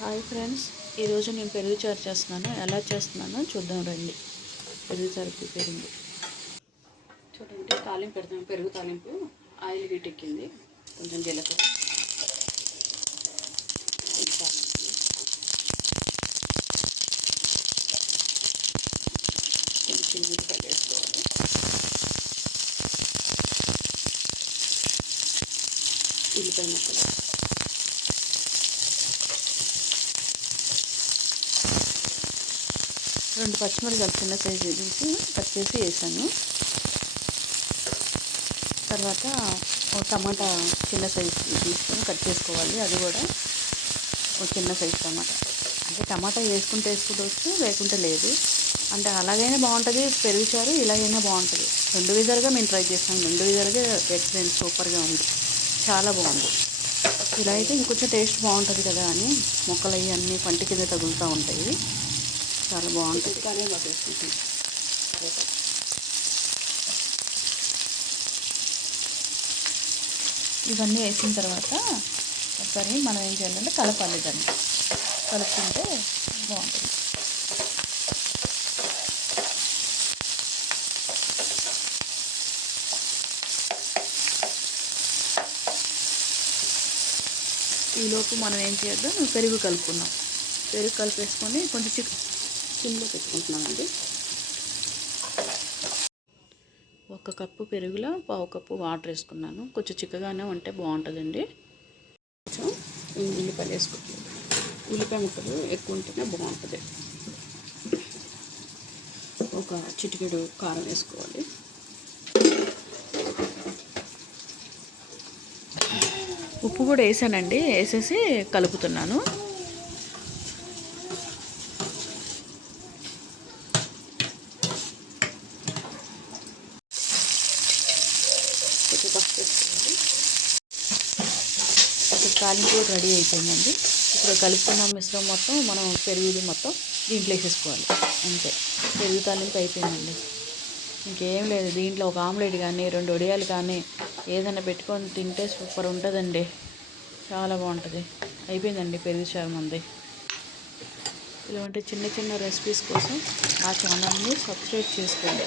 Hi friends, ఈరోజు నేను పెరుగు చారు చేస్తున్నాను. ఎలా చేస్తున్నానో చూద్దాం రండి. పెరుగు చారు ప్రిపేరింగ్ చూడండి. తాలింపు పెడతాం. పెరుగు తాలింపు. ఆయిల్ హీట్ ఎక్కింది. కొంచెం జీలకర్ర, కొంచెం ఉల్లిపాయలు వేసుకోవాలి. ఉల్లిపాయ ముక్కలు, రెండు పచ్చిమిరపకాయలు చిన్న సైజు తీసి కట్ చేసి వేసాను. తర్వాత ఒక టమాటా చిన్న సైజు తీసుకొని కట్ చేసుకోవాలి. అది కూడా ఒక చిన్న సైజు టమాటా. అంటే టమాటా వేసుకోవచ్చు, లేకుంటే లేదు. అంటే అలాగైనా బాగుంటుంది పెరుగు చారు, ఇలాగైనా బాగుంటుంది. రెండు విధాలుగా మేము ట్రై చేస్తాం. రెండు విధాలుగా ఎక్సలెంట్, సూపర్గా ఉంది. చాలా బాగుంది. ఇలా అయితే ఇంకొంచెం టేస్ట్ బాగుంటుంది కదా అని మొక్కలు అవి అన్నీ పంట కింద తగులుతూ ఉంటాయి. చాలా బాగుంటుంది. కానీ వేసుకుంటుంది. ఇవన్నీ వేసిన తర్వాత ఒకసారి మనం ఏం చేయాలంటే కలపాలి. దాన్ని కలుపుకుంటే బాగుంటుంది. ఈలోపు మనం ఏం చేద్దాం, పెరుగు కలుపుకుందాం. పెరుగు కలిపేసుకొని కొంచెం సిమ్లో పెట్టుకుంటున్నామండి. 1 కప్పు పెరుగులో 1/2 కప్పు వాటర్ వేసుకున్నాను. కొంచెం చిక్కగానే ఉంటే బాగుంటుందండి. కొంచెం ఉల్లిపాయలు వేసుకుంటున్నాను. ఉల్లిపాయ ముక్కలు ఎక్కువ ఉంటేనే బాగుంటుంది. ఒక చిటికెడు కారం వేసుకోవాలి. ఉప్పు కూడా వేసానండి. వేసేసి కలుపుతున్నాను. కొంచెం పసుపు వేసుకోవాలి. ఇప్పుడు తాలింపు కూడా రెడీ అయిపోయిందండి. ఇప్పుడు కలుపుకున్న మిశ్రమం మొత్తం మనం పెరుగుది మొత్తం దీంట్లో వేసేసుకోవాలి. అంతే, పెరుగు తాలింపు అయిపోయిందండి. ఇంకేం లేదు. దీంట్లో ఒక ఆమ్లెట్ కానీ 2 వడియాలు కానీ ఏదైనా పెట్టుకొని తింటే సూపర్ ఉంటుందండి. చాలా బాగుంటుంది. అయిపోయిందండి పెరుగు చారు మంది. ఇలాంటి చిన్న చిన్న రెసిపీస్ కోసం నా ఛానల్ని సబ్స్క్రైబ్ చేసుకోండి.